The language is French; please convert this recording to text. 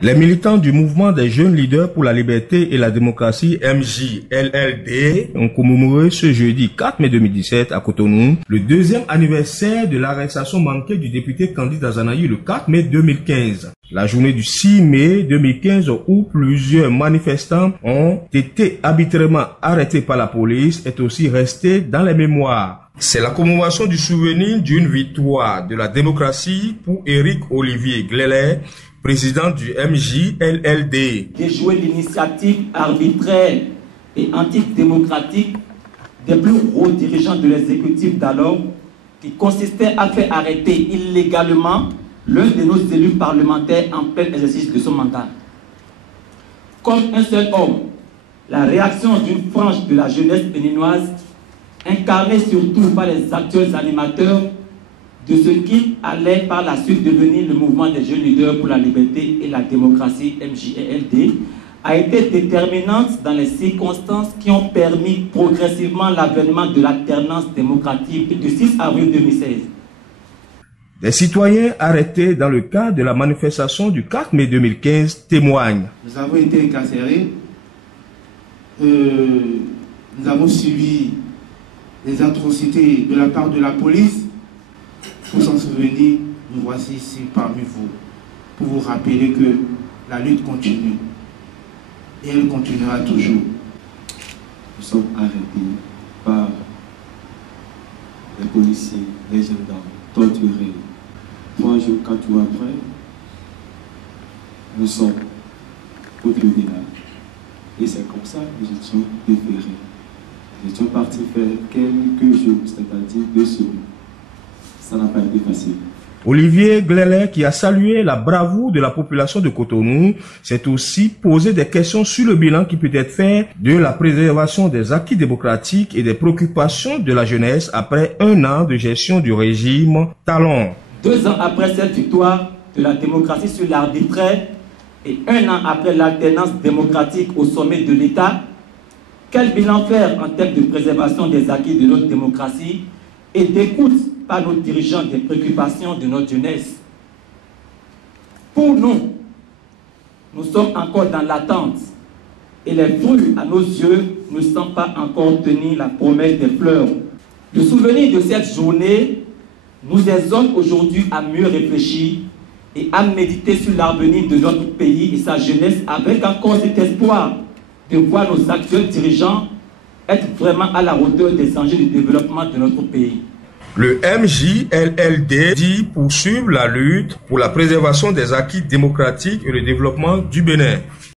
Les militants du mouvement des jeunes leaders pour la liberté et la démocratie MJLLD ont commémoré ce jeudi 4 mai 2017 à Cotonou le deuxième anniversaire de l'arrestation manquée du député Candide Azanahi le 4 mai 2015. La journée du 6 mai 2015 où plusieurs manifestants ont été arbitrairement arrêtés par la police est aussi restée dans les mémoires. C'est la commémoration du souvenir d'une victoire de la démocratie pour Éric Olivier Glélé, président du MJLLD. Déjouer l'initiative arbitraire et antidémocratique des plus hauts dirigeants de l'exécutif d'alors, qui consistait à faire arrêter illégalement l'un de nos élus parlementaires en plein exercice de son mandat. Comme un seul homme, la réaction d'une frange de la jeunesse béninoise, incarnée surtout par les actuels animateurs de ce qui allait par la suite devenir le mouvement des jeunes leaders pour la liberté et la démocratie MJLD, a été déterminante dans les circonstances qui ont permis progressivement l'avènement de l'alternance démocratique du 6 avril 2016. Des citoyens arrêtés dans le cadre de la manifestation du 4 mai 2015 témoignent. Nous avons été incarcérés, nous avons subi des atrocités de la part de la police. Pour s'en souvenir, nous voici ici parmi vous, pour vous rappeler que la lutte continue. Et elle continuera toujours. Nous sommes arrêtés par les policiers, les gendarmes, torturés. 3 jours, 4 jours après, nous sommes au tribunal. Et c'est comme ça que nous étions déférés. Nous étions partis faire quelques jours, c'est-à-dire 2 semaines. Ça n'a pas été facile. Olivier Glélé, qui a salué la bravoure de la population de Cotonou, s'est aussi posé des questions sur le bilan qui peut être fait de la préservation des acquis démocratiques et des préoccupations de la jeunesse après 1 an de gestion du régime Talon. 2 ans après cette victoire de la démocratie sur l'arbitraire et 1 an après l'alternance démocratique au sommet de l'État, quel bilan faire en termes de préservation des acquis de notre démocratie et d'écoute par nos dirigeants des préoccupations de notre jeunesse? Pour nous, nous sommes encore dans l'attente et les fruits à nos yeux ne semblent pas encore tenir la promesse des fleurs. Le souvenir de cette journée nous exhorte aujourd'hui à mieux réfléchir et à méditer sur l'avenir de notre pays et sa jeunesse avec encore cet espoir de voir nos actuels dirigeants être vraiment à la hauteur des enjeux du développement de notre pays. Le MJLLD dit poursuivre la lutte pour la préservation des acquis démocratiques et le développement du Bénin.